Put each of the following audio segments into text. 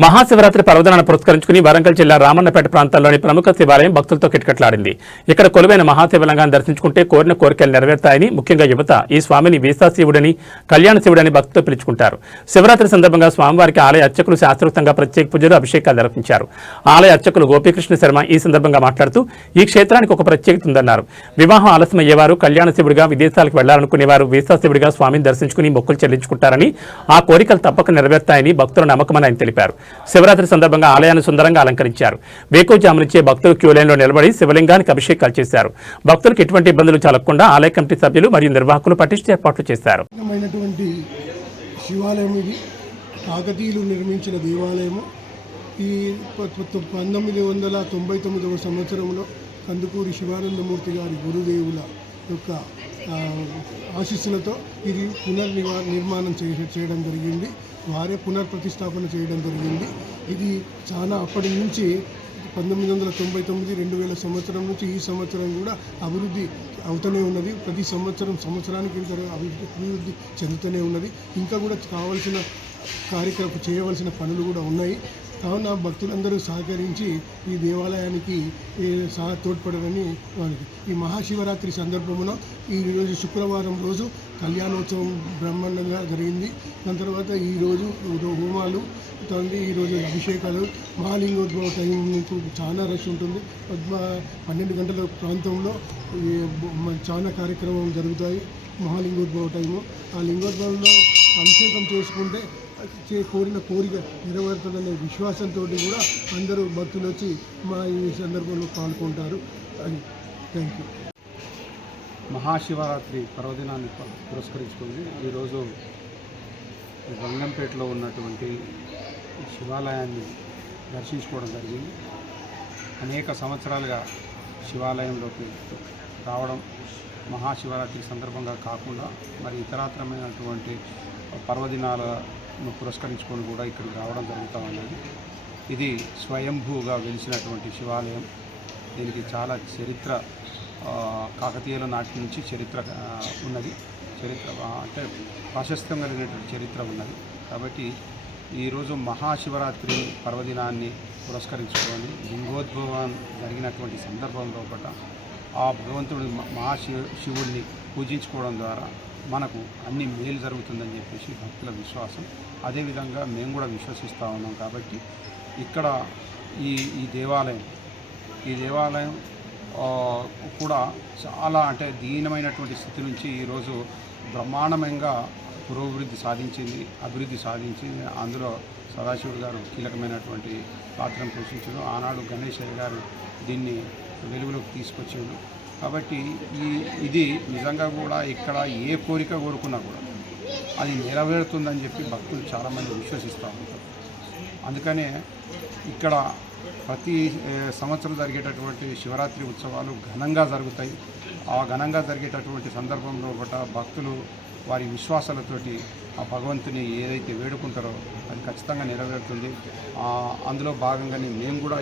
మహాశివరాత్రి పర్వదినాన్ని పురస్కరించుకుని వరంగల్ జిల్లా రామన్నపేట ప్రాంతాల్లోని ప్రముఖ శివాలయం భక్తులతో కిటకిటలాడింది. ఇక్కడ కొలువైన మహాశివలింగాన్ని దర్శించుకుంటే కోరిన కోరికలు నెరవేరుతాయని, ముఖ్యంగా యువత ఈ స్వామిని వీసాశివుడని, కళ్యాణ శివుడని భక్తులు పిలుచుకుంటారు. శివరాత్రి సందర్భంగా స్వామివారికి ఆలయ అర్చకులు శాస్త్రోక్తంగా ప్రత్యేక పూజలు, అభిషేకాలు నిర్వహించారు. ఆలయ అర్చకులు గోపీకృష్ణ శర్మ ఈ సందర్భంగా మాట్లాడుతూ ఈ క్షేత్రానికి ఒక ప్రత్యేకత ఉందన్నారు. వివాహం ఆలస్యమయ్యేవారు కళ్యాణ శివుడిగా, విదేశాలకు వెళ్లాలనుకునేవారు వీసాశివుడిగా స్వామిని దర్శించుకుని మొక్కులు చెల్లించుకుంటారని, ఆ కోరికలు తప్పక నెరవేరుతాయని భక్తుల నమ్మకమని ఆయన తెలిపారు. శివరాత్రి సందర్భంగా ఆలయాన్ని సుందరంగా అలంకరించారు. వేకువజాము నుంచే భక్తులు క్యూ లైన్లో నిలబడి శివలింగానికి అభిషేకాలు చేశారు. భక్తులకు ఎటువంటి ఇబ్బందులు కలగకుండా ఆలయ కమిటీ సభ్యులు మరియు నిర్వాహకులు పటిష్ట ఏర్పాట్లు చేశారు. శివాలయం ఇది కాకతీయులు నిర్మించిన దేవాలయము. ఈ 1999వ సంవత్సరంలో కందుకూరి శివానందమూర్తి గారి గురుదేవుల యొక్క ఆశీస్సులతో ఇది నిర్మాణం చేయడం జరిగింది. వారే పునర్ప్రతిష్టాపన చేయడం జరిగింది. ఇది చాలా అప్పటి నుంచి 1999, 2000 సంవత్సరం నుంచి ఈ సంవత్సరం కూడా అభివృద్ధి అవుతూనే ఉన్నది. ప్రతి సంవత్సరానికి అభివృద్ధి చెందుతూనే ఉన్నది. ఇంకా కూడా కావాల్సిన చేయవలసిన పనులు కూడా ఉన్నాయి. కావున భక్తులందరూ సహకరించి ఈ దేవాలయానికి తోడ్పడరని ఈ మహాశివరాత్రి సందర్భమున ఈరోజు శుక్రవారం రోజు కళ్యాణోత్సవం బ్రహ్మాండంగా జరిగింది. దాని తర్వాత ఈరోజు హోమాలు, ఈరోజు అభిషేకాలు, మహాలింగోద్భవ టైంకు చాలా రష్ ఉంటుంది. 12 గంటల ప్రాంతంలో చాలా కార్యక్రమం జరుగుతాయి. మహాలింగోద్భవ టైము, ఆ లింగోద్భవంలో అభిషేకం చేసుకుంటే కోరిన కోరిక నెరవేరుతుందనే విశ్వాసంతో కూడా అందరూ భక్తులు వచ్చి ఈ సందర్భంలో పాల్గొంటారు. Thank you. మహాశివరాత్రి పర్వదినాన్ని పురస్కరించుకొని ఈరోజు రంగంపేటలో ఉన్నటువంటి శివాలయాన్ని దర్శించుకోవడం జరిగింది. అనేక సంవత్సరాలుగా శివాలయంలోకి రావడం, మహాశివరాత్రి సందర్భంగా కాకుండా మరి ఇతరత్రమైనటువంటి పర్వదినాలను పురస్కరించుకొని కూడా ఇక్కడికి రావడం జరుగుతూ ఉన్నది. ఇది స్వయంభూగా వెలిసినటువంటి శివాలయం. దీనికి చాలా చరిత్ర, కాకతీయుల నాటి నుంచి చరిత్ర ఉన్నది. అంటే ప్రాశస్త్యం కలిగినటువంటి చరిత్ర ఉన్నది. కాబట్టి ఈరోజు మహాశివరాత్రి పర్వదినాన్ని పురస్కరించుకొని లింగోద్భవం జరిగినటువంటి సందర్భంలో ఒకట ఆ భగవంతుడి శివుడిని పూజించుకోవడం ద్వారా మనకు అన్ని మేలు జరుగుతుందని చెప్పేసి భక్తుల విశ్వాసం. అదేవిధంగా మేము కూడా విశ్వసిస్తూ ఉన్నాం. కాబట్టి ఇక్కడ ఈ దేవాలయం కూడా చాలా అంటే దీనమైనటువంటి స్థితి నుంచి ఈరోజు బ్రహ్మాండంగా అభివృద్ధి సాధించింది. అందులో సదాశివుడు గారు కీలకమైనటువంటి పాత్రను పోషించారు. ఆనాడు గణేశయ్య గారు దీన్ని వెలుగులోకి తీసుకొచ్చాడు. కాబట్టి ఇది నిజంగా కూడా ఇక్కడ ఏ కోరిక కోరుకున్నా కూడా అది నెరవేరుతుందని చెప్పి భక్తులు చాలామంది విశ్వసిస్తూ ఉంటారు. అందుకనే ఇక్కడ ప్రతి సంవత్సరం జరిగేటటువంటి శివరాత్రి ఉత్సవాలు ఘనంగా జరుగుతాయి. ఆ ఘనంగా జరిగేటటువంటి సందర్భంలో ఒకట భక్తులు వారి విశ్వాసాలతోటి ఆ భగవంతుని ఏదైతే వేడుకుంటారో అది ఖచ్చితంగా నెరవేరుతుంది. అందులో భాగంగానే మేము కూడా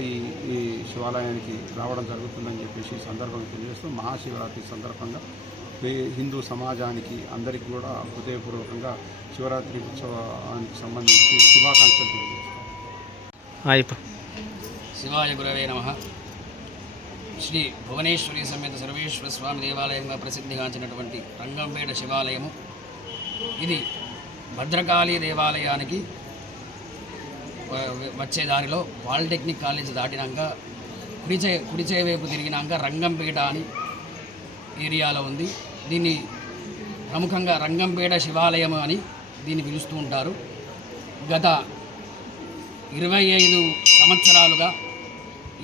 ఈ శివాలయానికి రావడం జరుగుతుందని చెప్పేసి ఈ సందర్భంగా తెలియజేస్తూ మహాశివరాత్రి సందర్భంగా హిందూ సమాజానికి అందరికీ కూడా హృదయపూర్వకంగా శివరాత్రి ఉత్సవానికి సంబంధించి శుభాకాంక్షలు తెలియజేస్తాం. శివాయ గురవే నమః. శ్రీ భువనేశ్వరి సమేత సర్వేశ్వర స్వామి దేవాలయంగా ప్రసిద్ధిగాంచినటువంటి రంగంపేట శివాలయము. ఇది భద్రకాళి దేవాలయానికి వచ్చే దారిలో పాలిటెక్నిక్ కాలేజ్ దాటినాక కుడిచే వైపు తిరిగినాక రంగంపేట అని ఏరియాలో ఉంది. దీన్ని ప్రముఖంగా రంగంపేట శివాలయం అని దీన్ని పిలుస్తూ ఉంటారు. గత 25 సంవత్సరాలుగా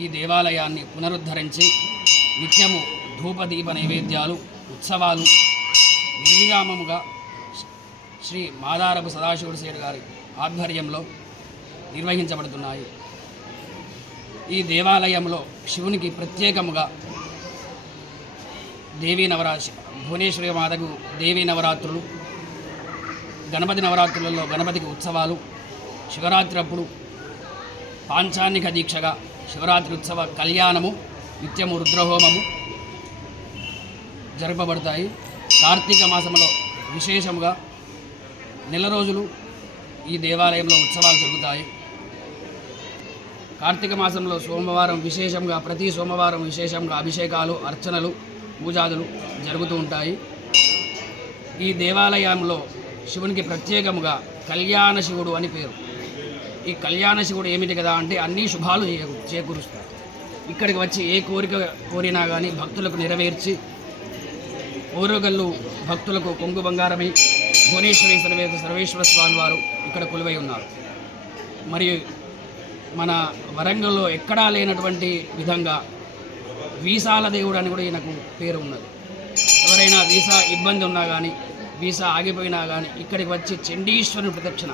ఈ దేవాలయాన్ని పునరుద్ధరించి నిత్యము ధూపదీప నైవేద్యాలు, ఉత్సవాలు నిర్విరామముగా శ్రీ మాదారపు సదాశివుడు సేటు గారి ఆధ్వర్యంలో నిర్వహించబడుతున్నాయి. ఈ దేవాలయంలో శివునికి ప్రత్యేకముగా భువనేశ్వరి మాతకు దేవీ నవరాత్రులు, గణపతి నవరాత్రులలో గణపతికి ఉత్సవాలు, శివరాత్రి అప్పుడు పాంచాన్నిక దీక్షగా శివరాత్రి ఉత్సవ కళ్యాణము, నిత్యము రుద్రహోమము జరపబడతాయి. కార్తీక మాసంలో విశేషముగా నెల రోజులు ఈ దేవాలయంలో ఉత్సవాలు జరుగుతాయి. కార్తీక మాసంలో సోమవారం విశేషంగా ప్రతి సోమవారం విశేషంగా అభిషేకాలు, అర్చనలు, పూజాదులు జరుగుతూ ఉంటాయి. ఈ దేవాలయంలో శివునికి ప్రత్యేకముగా కళ్యాణ శివుడు అని పేరు. ఈ కళ్యాణ శివుడు ఏమిటి కదా అంటే అన్ని శుభాలు చేకూరుస్తాడు. ఇక్కడికి వచ్చి ఏ కోరిక కోరినా కానీ భక్తులకు నెరవేర్చి ఓరుగల్లు భక్తులకు కొంగు బంగారమై భువనేశ్వరి సర్వేశ్వర స్వామి వారు ఇక్కడ కొలువై ఉన్నారు. మరియు మన వరంగల్లో ఎక్కడా లేనటువంటి విధంగా వీసాల దేవుడు అని కూడా ఈయనకు పేరు ఉన్నది. ఎవరైనా వీసా ఇబ్బంది ఉన్నా కానీ, వీసా ఆగిపోయినా కానీ ఇక్కడికి వచ్చి చండీశ్వరుని ప్రదక్షిణ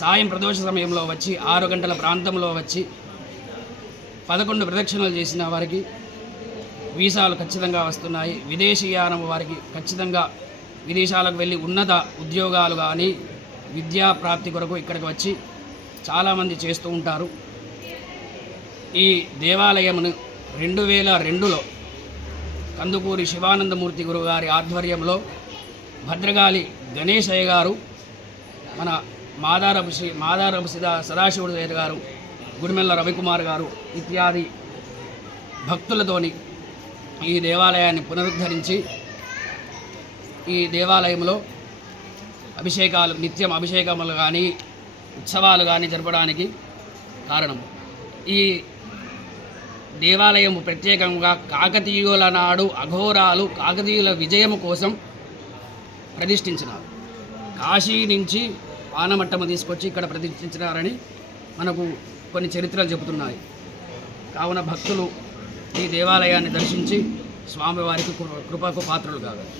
సాయం ప్రదోష సమయంలో వచ్చి 6 గంటల ప్రాంతంలో వచ్చి 11 ప్రదక్షిణలు చేసిన వారికి వీసాలు ఖచ్చితంగా వస్తున్నాయి. విదేశీయానం వారికి ఖచ్చితంగా విదేశాలకు వెళ్ళి ఉన్నత ఉద్యోగాలు కానీ విద్యా ప్రాప్తి కొరకు ఇక్కడికి వచ్చి చాలామంది చేస్తూ ఉంటారు. ఈ దేవాలయమును 2002లో కందుకూరి శివానందమూర్తి గురువు గారి ఆధ్వర్యంలో భద్రగాలి గణేశయ్య గారు, మన మాదారపు సదాశివుడు గారు, గుడిమెల్ల రవికుమార్ గారు ఇత్యాది భక్తులతోని ఈ దేవాలయాన్ని పునరుద్ధరించి ఈ దేవాలయంలో అభిషేకాలు, నిత్యం అభిషేకములు కానీ ఉత్సవాలు కానీ జరపడానికి కారణం. ఈ దేవాలయం ప్రత్యేకంగా కాకతీయుల నాడు అఘోరాలు కాకతీయుల విజయం కోసం ప్రతిష్ఠించినారు. కాశీ నుంచి పానమట్టము తీసుకొచ్చి ఇక్కడ ప్రతిష్ఠించినారని మనకు కొన్ని చరిత్రలు చెబుతున్నాయి. కావున భక్తులు ఈ దేవాలయాన్ని దర్శించి స్వామివారికి కృపకు పాత్రలు కావాలి.